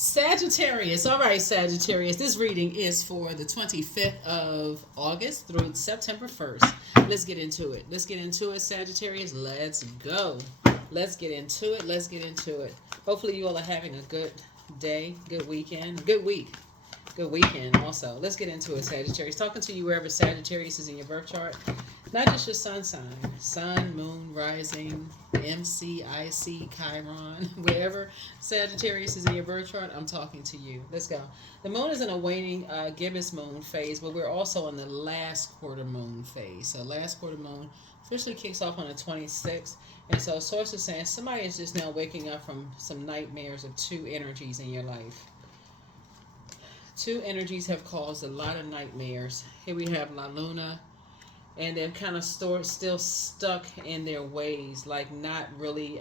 Sagittarius. All right, Sagittarius. This reading is for the 25th of August through September 1st. Let's get into it. Let's get into it, Sagittarius. Let's go. Let's get into it. Let's get into it. Hopefully, you all are having a good day, good weekend, good week. Good weekend also. Let's get into it, Sagittarius. Talking to you wherever Sagittarius is in your birth chart. Not just your sun sign. Sun, moon, rising, MC, IC, Chiron. Wherever Sagittarius is in your birth chart, I'm talking to you. Let's go. The moon is in a waning gibbous moon phase, but we're also in the last quarter moon phase. So last quarter moon officially kicks off on the 26th. And so source is saying somebody is just now waking up from some nightmares of two energies in your life. Two energies have caused a lot of nightmares. Here we have La Luna, and they're kind of still stuck in their ways, like not really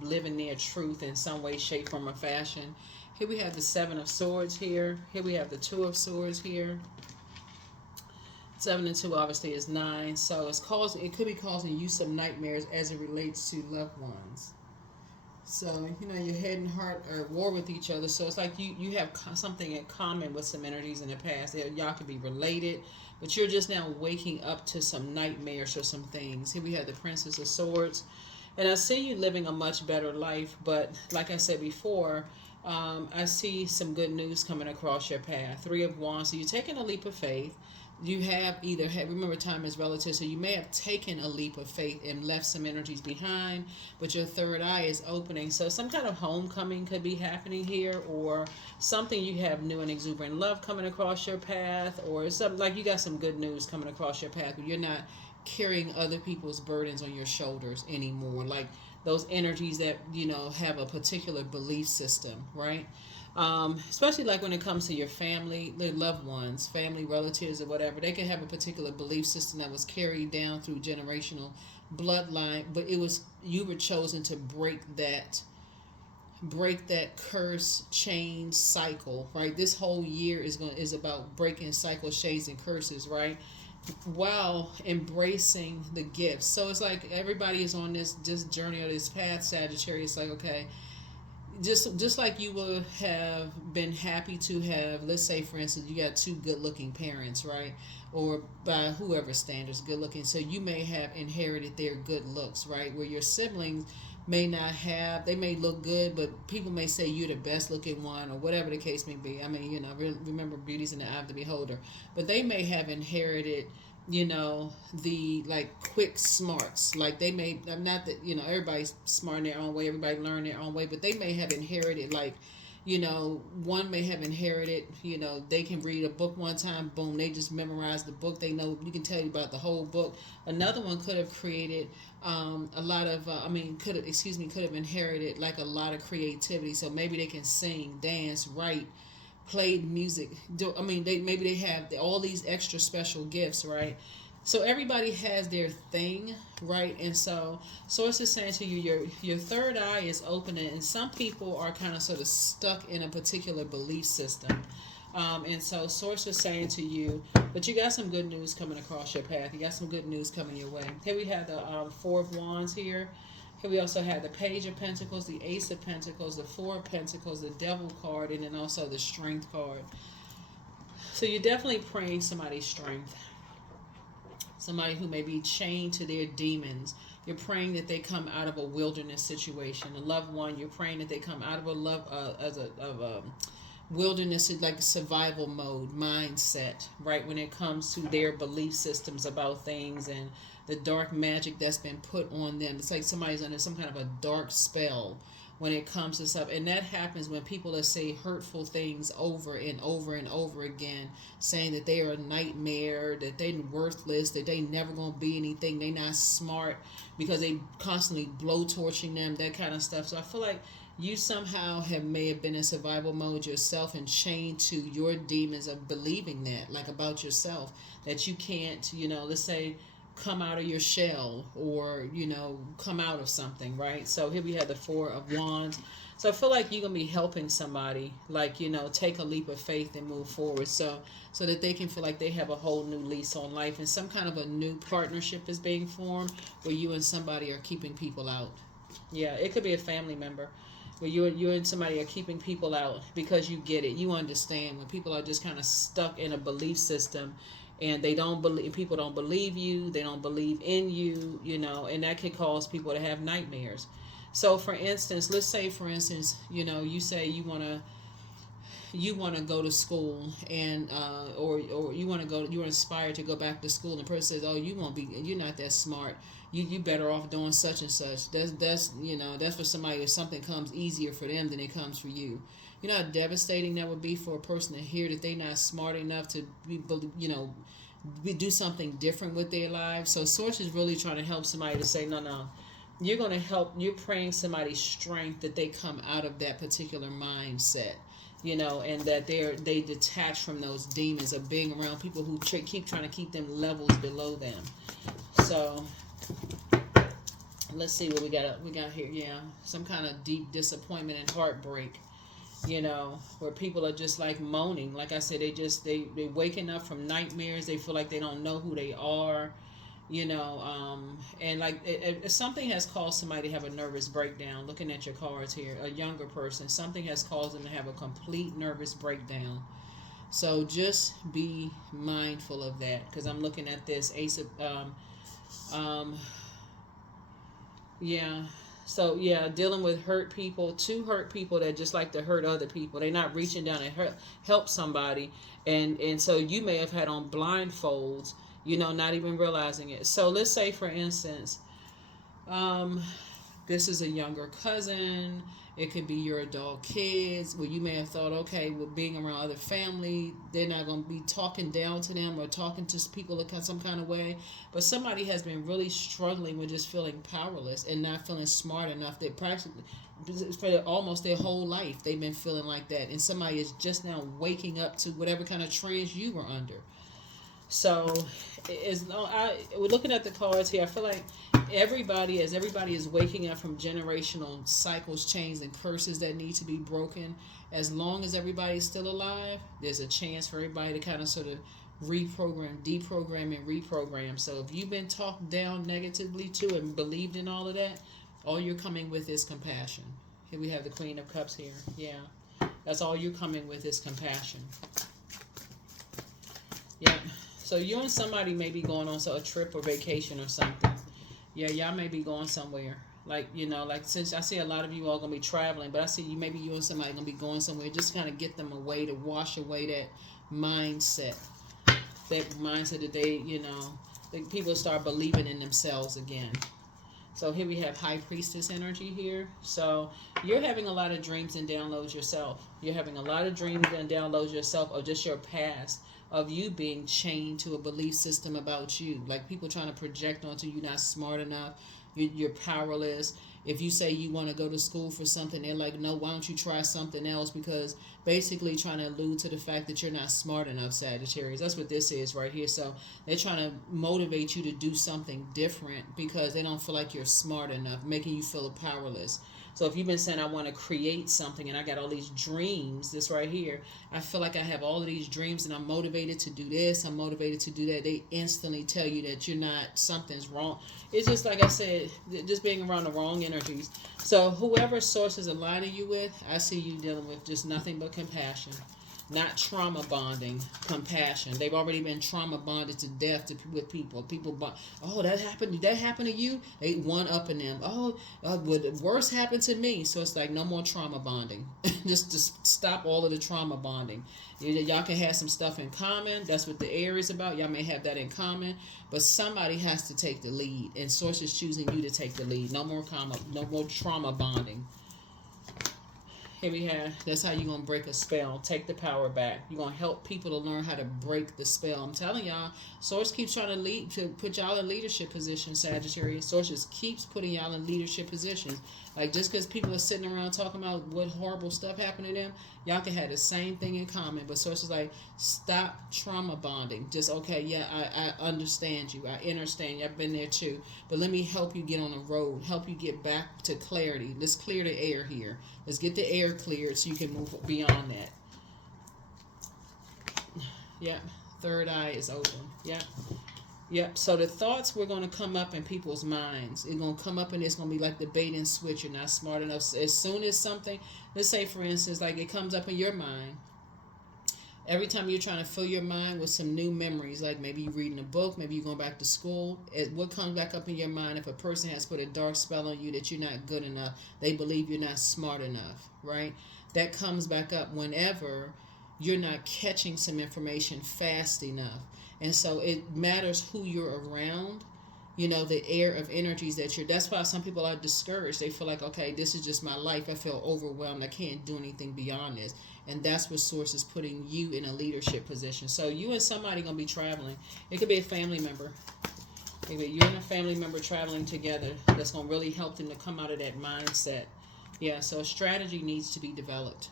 living their truth in some way, shape, form, or fashion. Here we have the Seven of Swords here. Here we have the Two of Swords here. 7 and 2 obviously is 9, so it could be causing you some nightmares as it relates to loved ones. So, your head and heart are at war with each other. So it's like you have something in common with some energies in the past. Y'all could be related, but you're just now waking up to some nightmares or some things. Here we have the Princess of Swords. And I see you living a much better life, but like I said before, I see some good news coming across your path. 3 of Wands. So you're taking a leap of faith. You have remember, time is relative, so you may have taken a leap of faith and left some energies behind, but your third eye is opening. So some kind of homecoming could be happening here, or something you have new and exuberant love coming across your path, or something like you got some good news coming across your path, but you're not carrying other people's burdens on your shoulders anymore, like those energies that have a particular belief system, right? Especially like when it comes to your family, their loved ones, family, relatives, or whatever. They can have a particular belief system that was carried down through generational bloodline, but you were chosen to break that curse, chain, cycle, right? This whole year is about breaking cycles, chains, and curses, right? While embracing the gifts. So it's like everybody is on this journey or this path, Sagittarius. Like, okay, just like you would have been happy to have, let's say for instance, you got 2 good looking parents, right? Or by whoever standards, good looking. So you may have inherited their good looks, right? Where your siblings may not have, they may look good, but people may say you're the best looking one, or whatever the case may be. I mean, remember, beauty's in the eye of the beholder. But they may have inherited the like quick smarts. Like they may, not that everybody's smart in their own way, everybody learn their own way, but they may have inherited, like one may have inherited, they can read a book one time, boom, they just memorize the book. They know, you can tell you about the whole book. Another one could have created a lot of could have inherited like a lot of creativity. So maybe they can sing, dance, write, played music. Maybe they have all these extra special gifts, right? So everybody has their thing, right? And so source is saying to you, your third eye is opening, and some people are kind of sort of stuck in a particular belief system. And so source is saying to you, but you got some good news coming across your path. You got some good news coming your way. Here we have the 4 of Wands here. Here we also have the Page of Pentacles, the Ace of Pentacles, the 4 of Pentacles, the Devil card, and then also the Strength card. So you're definitely praying somebody's strength. Somebody who may be chained to their demons. You're praying that they come out of a wilderness situation. A loved one, you're praying that they come out of a wilderness, like survival mode, mindset, right? When it comes to their belief systems about things and the dark magic that's been put on them. It's like somebody's under some kind of a dark spell when it comes to stuff. And that happens when people say hurtful things over and over and over again, saying that they are a nightmare, that they're worthless, that they never going to be anything, they not smart, because they constantly blowtorching them, that kind of stuff. So I feel like you somehow may have been in survival mode yourself and chained to your demons of believing that, like about yourself, that you can't, let's say, come out of your shell, or come out of something, right? So here we have the 4 of Wands. So I feel like you're gonna be helping somebody, like take a leap of faith and move forward, so that they can feel like they have a whole new lease on life, and some kind of a new partnership is being formed where you and somebody are keeping people out. Yeah, it could be a family member. where you and somebody are keeping people out because you get it. You understand when people are just kind of stuck in a belief system, and they don't believe, people don't believe you, they don't believe in you, you know, and that could cause people to have nightmares. So for instance, let's say for instance, you know, you say you want to go to school, and or you want to go, you're inspired to go back to school, and the person says, oh, you're not that smart, you better off doing such and such. That's you know, that's for somebody. If something comes easier for them than it comes for you, you know how devastating that would be for a person to hear that they're not smart enough to be, you know, do something different with their lives. So source is really trying to help somebody to say, no, no, you're going to help, you're praying somebody's strength, that they come out of that particular mindset, you know, and that they detach from those demons of being around people who keep trying to keep them levels below them. So let's see what we got here. Yeah, some kind of deep disappointment and heartbreak, you know, where people are just like moaning. Like I said, they waking up from nightmares. They feel like they don't know who they are, you know, and like if something has caused somebody to have a nervous breakdown. Looking at your cards here, a younger person, something has caused them to have a complete nervous breakdown. So just be mindful of that, because I'm looking at this ace of um, yeah. So yeah, dealing with hurt people, two hurt people that just like to hurt other people. They're not reaching down and help somebody, and so you may have had on blindfolds, you know, not even realizing it. So let's say, for instance, um, this is a younger cousin. It could be your adult kids, where you may have thought, okay, with being around other family, they're not going to be talking down to them or talking to people in some kind of way. But somebody has been really struggling with just feeling powerless and not feeling smart enough. That practically, for almost their whole life, they've been feeling like that. And somebody is just now waking up to whatever kind of trance you were under. So, we're looking at the cards here. I feel like as everybody is waking up from generational cycles, chains, and curses that need to be broken, as long as everybody is still alive, there's a chance for everybody to kind of sort of reprogram, deprogram, and reprogram. So if you've been talked down negatively too and believed in all of that, all you're coming with is compassion. Here we have the Queen of Cups here. Yeah, that's all you're coming with is compassion. Yeah. So you and somebody may be going on a trip or vacation or something. Yeah, y'all may be going somewhere. Like, you know, like, since I see a lot of you all going to be traveling, but I see maybe you and somebody going to be going somewhere, just kind of get them away, to wash away that mindset. That mindset that they, you know, that people start believing in themselves again. So here we have High Priestess energy here. So you're having a lot of dreams and downloads yourself. You're having a lot of dreams and downloads yourself of just your past, of you being chained to a belief system about you. Like people trying to project onto you, not smart enough, you're powerless. If you say you want to go to school for something, they're like, no, why don't you try something else? Because basically trying to allude to the fact that you're not smart enough, Sagittarius. That's what this is right here. So they're trying to motivate you to do something different because they don't feel like you're smart enough, making you feel powerless. So if you've been saying, I want to create something and I got all these dreams, this right here, I feel like I have all of these dreams and I'm motivated to do this, I'm motivated to do that. They instantly tell you that you're not, something's wrong. It's just like I said, just being around the wrong energies. So whoever source is aligning you with, I see you dealing with just nothing but compassion. Not trauma bonding, compassion. They've already been trauma bonded to death with people. People bond, oh, that happened. Did that happen to you? They one up in them. Oh, would worse happen to me? So it's like no more trauma bonding. just stop all of the trauma bonding. Y'all can have some stuff in common. That's what the air is about. Y'all may have that in common, but somebody has to take the lead, and Source is choosing you to take the lead. No more trauma bonding. Here we have, that's how you're going to break a spell. Take the power back. You're going to help people to learn how to break the spell. I'm telling y'all, Source keeps trying to put y'all in leadership positions, Sagittarius. Source just keeps putting y'all in leadership positions. Like, just because people are sitting around talking about what horrible stuff happened to them, y'all can have the same thing in common. But Source is like, stop trauma bonding. Just, okay, yeah, I understand you. I understand you. I've been there too. But let me help you get on the road. Help you get back to clarity. Let's clear the air here. Let's get the air cleared so you can move beyond that. Yep. Third eye is open. Yep. Yep. So the thoughts were going to come up in people's minds. It's going to come up and it's going to be like the bait and switch. You're not smart enough. As soon as something, let's say for instance, like it comes up in your mind, every time you're trying to fill your mind with some new memories, like maybe you're reading a book, maybe you're going back to school, what comes back up in your mind if a person has put a dark spell on you that you're not good enough, they believe you're not smart enough, right? That comes back up whenever you're not catching some information fast enough. And so it matters who you're around, the air of energies that's why some people are discouraged. They feel like, okay, this is just my life. I feel overwhelmed. I can't do anything beyond this. And that's what source is putting you in a leadership position. So you and somebody going to be traveling. It could be a family member. Maybe you and a family member traveling together. That's going to really help them to come out of that mindset. Yeah, so a strategy needs to be developed.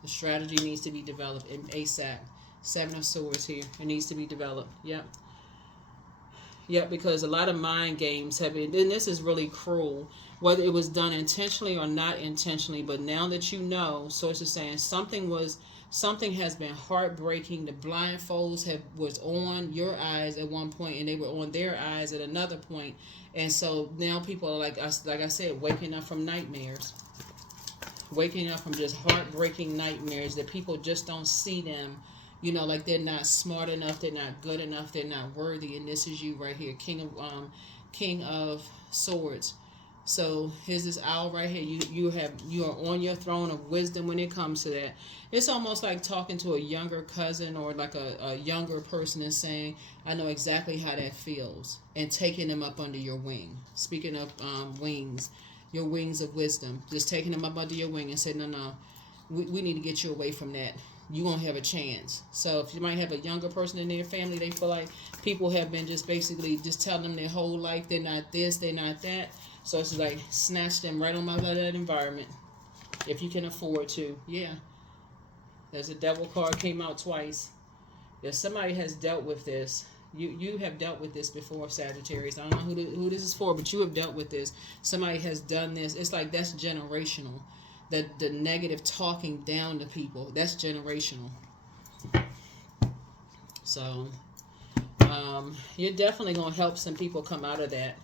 The strategy needs to be developed in ASAP. Seven of Swords here. It needs to be developed. Yep. Yep, because a lot of mind games have been, and this is really cruel, whether it was done intentionally or not intentionally, but now that you know, Source is saying something has been heartbreaking. The blindfolds was on your eyes at one point, and they were on their eyes at another point. And so now people are like I said, waking up from nightmares. Waking up from just heartbreaking nightmares that people just don't see them. Like they're not smart enough, they're not good enough, they're not worthy, and this is you right here, King of Swords. So here's this owl right here. You are on your throne of wisdom when it comes to that. It's almost like talking to a younger cousin or like a younger person and saying, I know exactly how that feels, and taking them up under your wing. Speaking of wings, your wings of wisdom, just taking them up under your wing and saying, no, we need to get you away from that. You won't have a chance. So if you might have a younger person in their family, they feel like people have been just basically just telling them their whole life they're not this, they're not that. So it's like snatch them right on out of that environment if you can afford to. Yeah. There's a devil card came out twice. If somebody has dealt with this, you have dealt with this before, Sagittarius. I don't know who this is for, but you have dealt with this. Somebody has done this. It's like that's generational. The negative talking down to people, that's generational. So you're definitely going to help some people come out of that.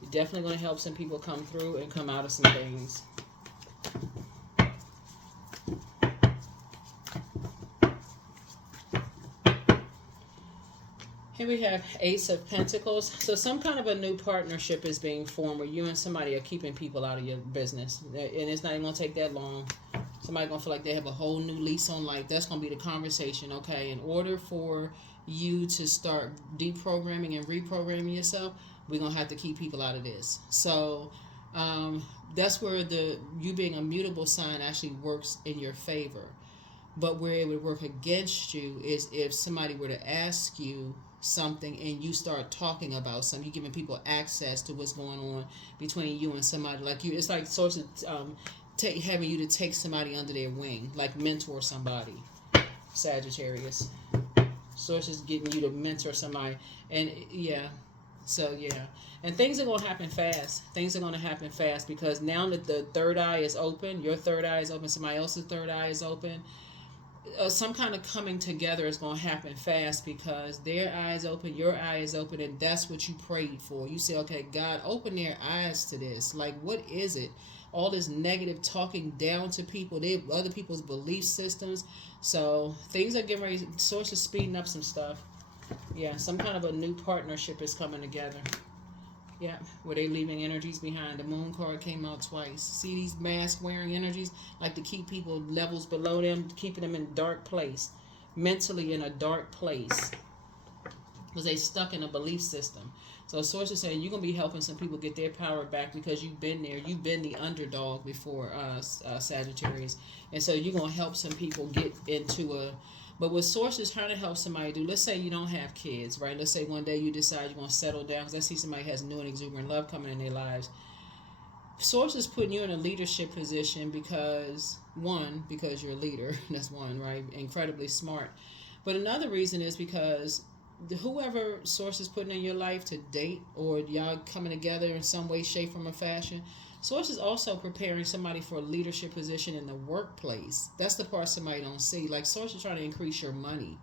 You're definitely going to help some people come through and come out of some things. Here we have Ace of Pentacles. So some kind of a new partnership is being formed where you and somebody are keeping people out of your business. And it's not even going to take that long. Somebody's going to feel like they have a whole new lease on life. That's going to be the conversation, okay? In order for you to start deprogramming and reprogramming yourself, we're going to have to keep people out of this. So that's where you being a mutable sign actually works in your favor. But where it would work against you is if somebody were to ask you something and you start talking about something, you're giving people access to what's going on between you and somebody. Like you, it's like sort of having you to take somebody under their wing, like mentor somebody, Sagittarius. Source is getting you to mentor somebody. And yeah, so yeah. And things are going to happen fast. Things are going to happen fast because now that the third eye is open, your third eye is open, somebody else's third eye is open, some kind of coming together is going to happen fast because their eyes open, your eye is open, and that's what you prayed for. You say, okay, God, open their eyes to this. Like, what is it? All this negative talking down to people, other people's belief systems. So things are getting ready. Source is speeding up some stuff. Yeah, some kind of a new partnership is coming together. Yeah, where they leaving energies behind. The moon card came out twice. See these mask wearing energies like to keep people levels below them, keeping them in a dark place, mentally in a dark place, because they stuck in a belief system. So Source is saying you're gonna be helping some people get their power back because you've been there. You've been the underdog before, Sagittarius, and so you're gonna help some people get into a. But what Source is trying to help somebody do, let's say you don't have kids, right? Let's say one day you decide you're going to settle down, because I see somebody has new and exuberant love coming in their lives. Source is putting you in a leadership position because you're a leader. That's one, right? Incredibly smart. But another reason is because whoever Source is putting in your life to date, or y'all coming together in some way, shape, form, or fashion, Source is also preparing somebody for a leadership position in the workplace. That's the part somebody don't see. Like Source is trying to increase your money.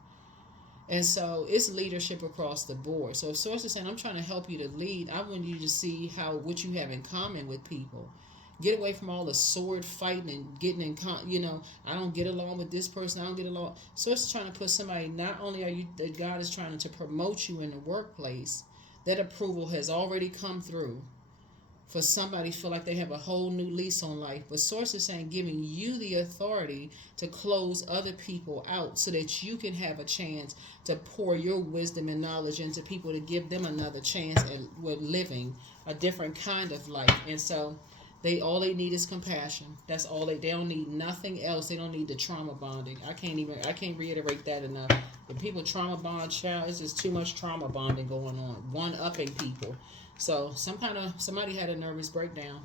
And so it's leadership across the board. So if Source is saying, I'm trying to help you to lead, I want you to see how what you have in common with people. Get away from all the sword fighting and getting in, I don't get along with this person. I don't get along. So it's trying to put somebody, not only are you, that God is trying to promote you in the workplace, that approval has already come through. For somebody feel like they have a whole new lease on life. But Source is saying, giving you the authority to close other people out so that you can have a chance to pour your wisdom and knowledge into people to give them another chance at with living a different kind of life. And so all they need is compassion. That's all they don't need nothing else. They don't need the trauma bonding. I can't reiterate that enough. If people trauma bond, child, it's just too much trauma bonding going on. One upping people. So somebody had a nervous breakdown.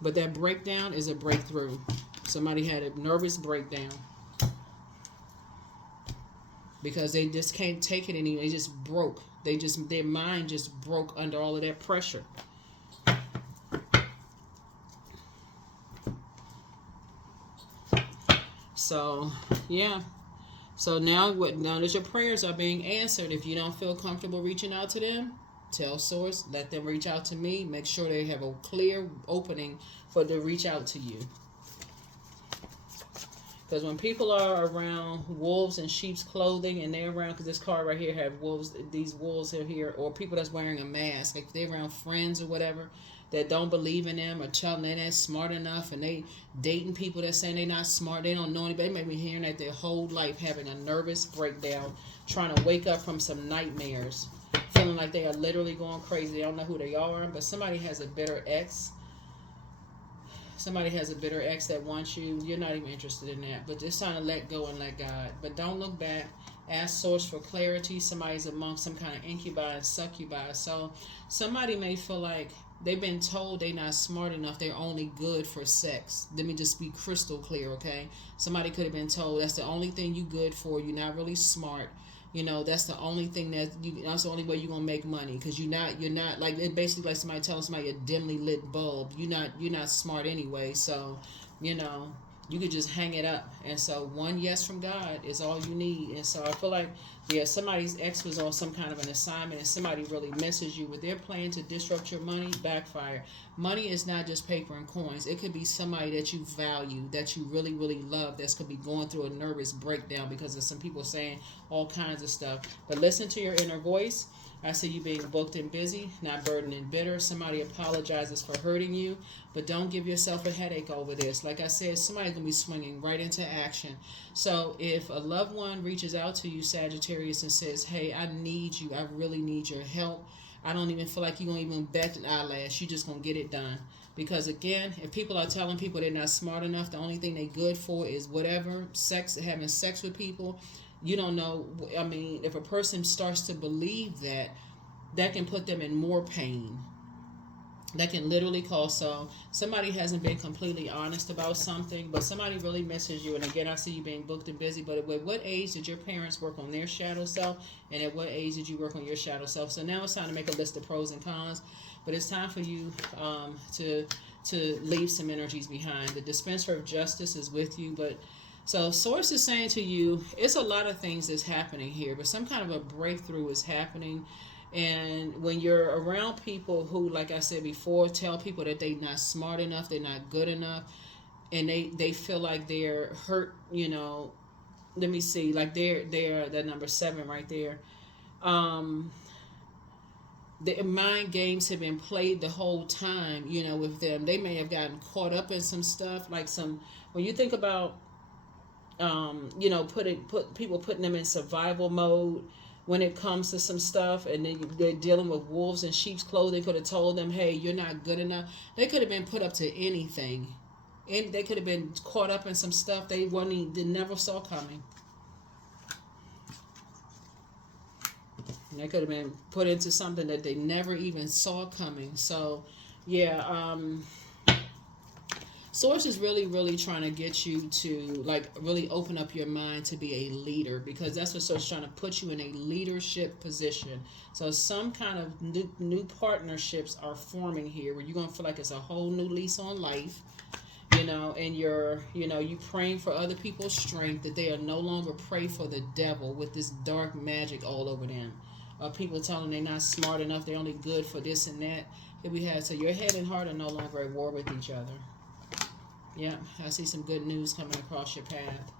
But that breakdown is a breakthrough. Somebody had a nervous breakdown. Because they just can't take it anymore. They just broke. Their mind just broke under all of that pressure. So, yeah. So now that your prayers are being answered, if you don't feel comfortable reaching out to them, tell Source, let them reach out to me. Make sure they have a clear opening for them to reach out to you. Because when people are around wolves in sheep's clothing, and they're around, because this card right here have wolves, these wolves are here, or people that's wearing a mask, like they're around friends or whatever, that don't believe in them or tell them they're not smart enough, and they dating people that saying they're not smart, they don't know anybody. They may be hearing that their whole life, having a nervous breakdown, trying to wake up from some nightmares, feeling like they are literally going crazy. They don't know who they are, but somebody has a bitter ex. Somebody has a bitter ex that wants you. You're not even interested in that, but just trying to let go and let God. But don't look back. Ask Source for clarity. Somebody's among some kind of incubi and succubi. So somebody may feel like they've been told they're not smart enough. They're only good for sex. Let me just be crystal clear, okay? Somebody could have been told that's the only thing you good for. You're not really smart. That's the only thing that's the only way you're gonna make money, because you're not like, it basically like somebody telling somebody a dimly lit bulb. You're not smart anyway. So, you could just hang it up. And so one yes from God is all you need. And so I feel like, somebody's ex was on some kind of an assignment, and somebody really misses you with their plan to disrupt your money, backfire. Money is not just paper and coins. It could be somebody that you value, that you really, really love, that's could be going through a nervous breakdown because of some people saying all kinds of stuff. But listen to your inner voice. I see you being booked and busy, not burdened and bitter. Somebody apologizes for hurting you, but don't give yourself a headache over this. Like I said, somebody's going to be swinging right into action. So if a loved one reaches out to you, Sagittarius, and says, hey, I need you. I really need your help. I don't even feel like you're going to even bat an eyelash. You're just going to get it done. Because again, if people are telling people they're not smart enough, the only thing they're good for is whatever, having sex with people. You don't know. I mean, if a person starts to believe that, that can put them in more pain. That can literally cause, so somebody hasn't been completely honest about something, but somebody really misses you. And again, I see you being booked and busy, but at what age did your parents work on their shadow self? And at what age did you work on your shadow self? So now it's time to make a list of pros and cons, but it's time for you to leave some energies behind. The dispenser of justice is with you, but so Source is saying to you, it's a lot of things that's happening here, but some kind of a breakthrough is happening. And when you're around people who, like I said before, tell people that they're not smart enough, they're not good enough, and they feel like they're hurt, let me see, like they're the number 7 right there. The mind games have been played the whole time, with them. They may have gotten caught up in some stuff, like when you think about people putting them in survival mode when it comes to some stuff, and then they're dealing with wolves in sheep's clothing. Could have told them, hey, you're not good enough. They could have been put up to anything, and they could have been caught up in some stuff they never saw coming. And they could have been put into something that they never even saw coming. So Source is really, really trying to get you to really open up your mind to be a leader, because that's what Source is trying to put you in a leadership position. So some kind of new partnerships are forming here where you're going to feel like it's a whole new lease on life. And you praying for other people's strength, that they are no longer pray for the devil with this dark magic all over them. People telling them they're not smart enough, they're only good for this and that. Here we have, so your head and heart are no longer at war with each other. Yeah, I see some good news coming across your path.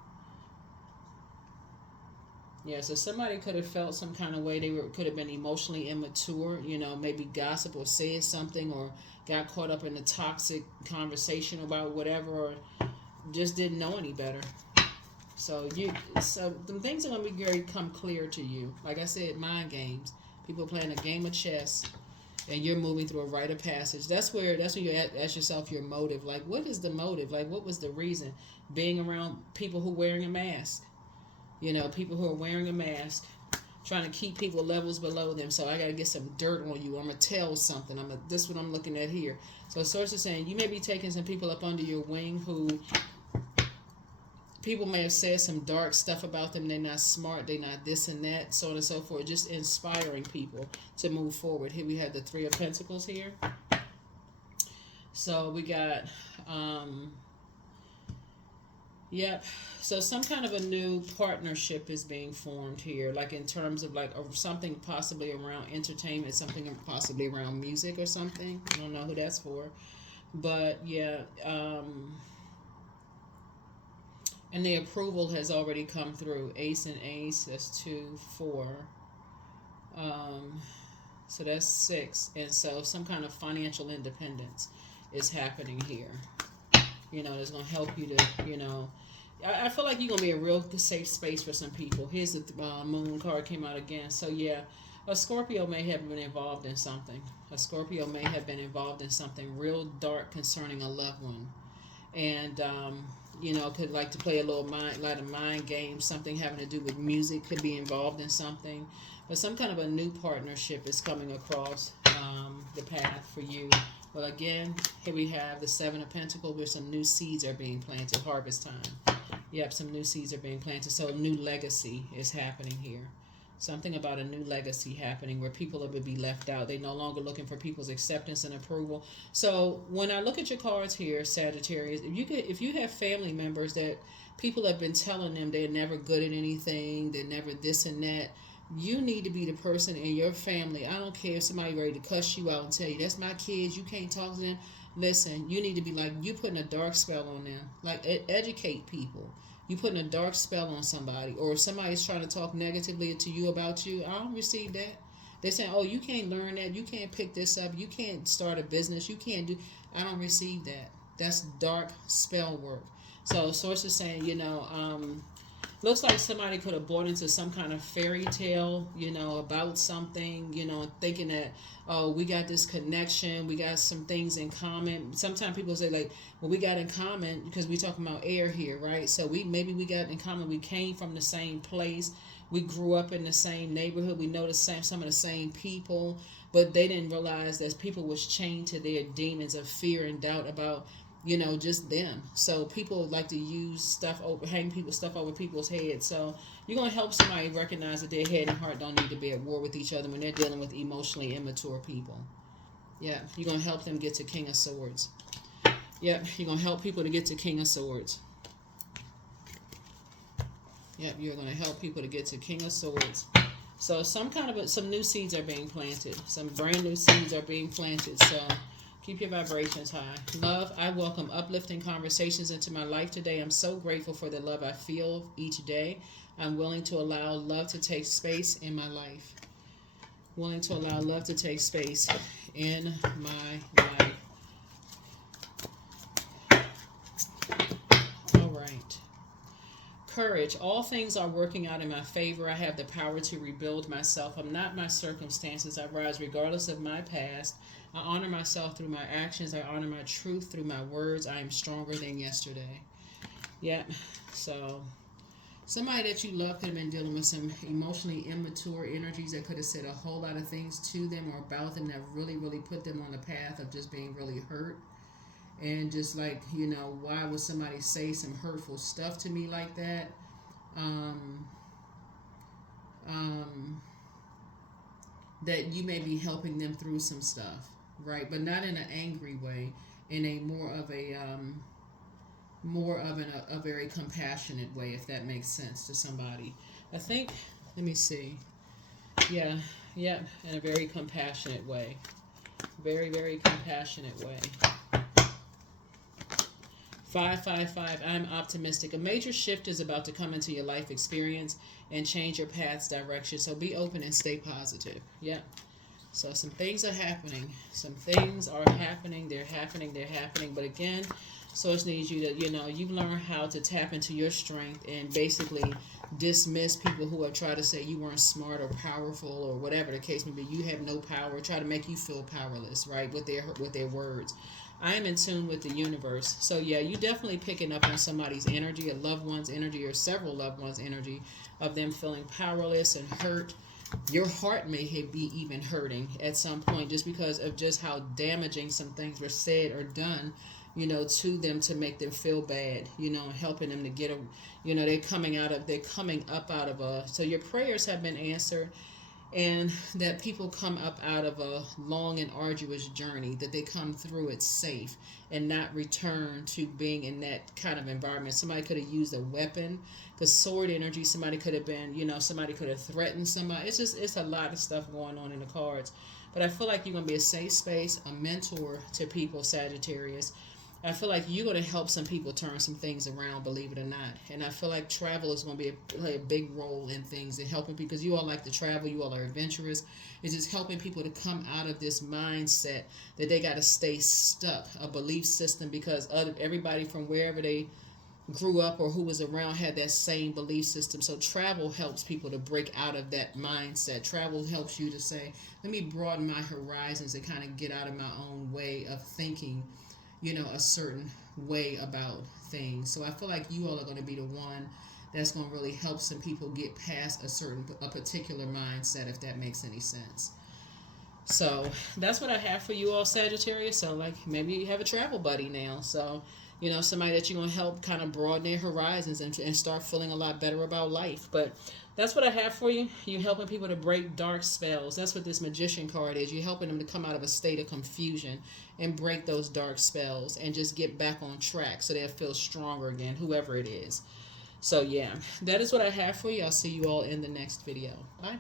Yeah, so somebody could have felt some kind of way. Could have been emotionally immature, maybe gossip or said something, or got caught up in a toxic conversation about whatever, or just didn't know any better. So the things are gonna be very come clear to you. Like I said, mind games. People playing a game of chess, and you're moving through a rite of passage. That's when you ask yourself your motive. Like, what is the motive? Like, what was the reason? Being around people who wearing a mask. People who are wearing a mask, trying to keep people levels below them. So I got to get some dirt on you. I'm going to tell something. This is what I'm looking at here. So source is saying you may be taking some people up under your wing who people may have said some dark stuff about them. They're not smart. They're not this and that, so on and so forth. Just inspiring people to move forward. Here we have the Three of Pentacles here. So we got... Yep. So some kind of a new partnership is being formed here, like in terms of something possibly around entertainment, something possibly around music or something. I don't know who that's for. But yeah, and the approval has already come through. Ace and ace, that's 2, 4. So that's 6. And so some kind of financial independence is happening here. That's going to help you to, I feel like you're going to be a real safe space for some people. Here's the moon card came out again. So yeah, a Scorpio may have been involved in something. A Scorpio may have been involved in something real dark concerning a loved one. And, could like to play a little mind game. Something having to do with music could be involved in something. But some kind of a new partnership is coming across the path for you. Well, again, here we have the Seven of Pentacles, where some new seeds are being planted. Harvest time. Yep, some new seeds are being planted. So a new legacy is happening here. Something about a new legacy happening where people are going to be left out. They're no longer looking for people's acceptance and approval. So when I look at your cards here, Sagittarius, if you have family members that people have been telling them they're never good at anything, they're never this and that, you need to be the person in your family. I don't care if somebody ready to cuss you out and tell you, that's my kids, you can't talk to them. Listen, you need to be like, you putting a dark spell on them. Like, educate people. You putting a dark spell on somebody. Or if somebody's trying to talk negatively to you about you, I don't receive that. They're saying, oh, you can't learn that. You can't pick this up. You can't start a business. You can't do... I don't receive that. That's dark spell work. So source is saying, looks like somebody could have bought into some kind of fairy tale, about something, thinking that, oh, we got this connection, we got some things in common. Sometimes people say, like, well, we got in common because we talking about air here, right? So maybe we got in common. We came from the same place. We grew up in the same neighborhood. We know some of the same people, but they didn't realize that people was chained to their demons of fear and doubt about just them. So people like to use stuff stuff over people's heads. So you're going to help somebody recognize that their head and heart don't need to be at war with each other when they're dealing with emotionally immature people. Yeah, you're going to help them get to King of Swords. Yep, you're going to help people to get to King of Swords. Yep, you're going to help people to get to King of Swords. So some new seeds are being planted. Some brand new seeds are being planted. So keep your vibrations high. Love, I welcome uplifting conversations into my life today. I'm so grateful for the love I feel each day. I'm willing to allow love to take space in my life. Willing to allow love to take space in my life. All right. Courage. All things are working out in my favor. I have the power to rebuild myself. I'm not my circumstances. I rise regardless of my past. I honor myself through my actions. I honor my truth through my words. I am stronger than yesterday. Yeah. So somebody that you love could have been dealing with some emotionally immature energies that could have said a whole lot of things to them or about them that really, really put them on the path of just being really hurt. And just like, why would somebody say some hurtful stuff to me like that? That you may be helping them through some stuff, right? But not in an angry way, in a more of a more of a very compassionate way, if that makes sense to somebody. I think, let me see. Yeah, yeah, in a very compassionate way. Very, very compassionate way. 555, I'm optimistic. A major shift is about to come into your life experience and change your path's direction. So be open and stay positive. Yeah. So some things are happening. Some things are happening. They're happening. They're happening. But again, Source needs you to, you've learned how to tap into your strength and basically dismiss people who have tried to say you weren't smart or powerful or whatever the case may be. You have no power. Try to make you feel powerless, right? With their words. I am in tune with the universe. So yeah, you definitely picking up on somebody's energy, a loved one's energy, or several loved ones' energy of them feeling powerless and hurt. Your heart may be even hurting at some point just because of just how damaging some things were said or done, to them to make them feel bad, and helping them to get a, they're coming up out of a, so your prayers have been answered, and that people come up out of a long and arduous journey, that they come through it safe and not return to being in that kind of environment. Somebody could have used a weapon, because sword energy, somebody could have been, somebody could have threatened somebody. It's a lot of stuff going on in the cards. But I feel like you're going to be a safe space, a mentor to people, Sagittarius. I feel like you're going to help some people turn some things around, believe it or not. And I feel like travel is going to play a big role in things and helping, because you all like to travel, you all are adventurous. It's just helping people to come out of this mindset that they got to stay stuck, a belief system, because everybody from wherever they grew up or who was around had that same belief system. So travel helps people to break out of that mindset. Travel helps you to say, let me broaden my horizons and kind of get out of my own way of thinking, a certain way about things. So I feel like you all are going to be the one that's going to really help some people get past a particular mindset, if that makes any sense. So that's what I have for you all, Sagittarius. So like maybe you have a travel buddy now. So, somebody that you're going to help kind of broaden their horizons and start feeling a lot better about life. But that's what I have for you. You're helping people to break dark spells. That's what this Magician card is. You're helping them to come out of a state of confusion and break those dark spells and just get back on track so they'll feel stronger again, whoever it is. So yeah, that is what I have for you. I'll see you all in the next video. Bye.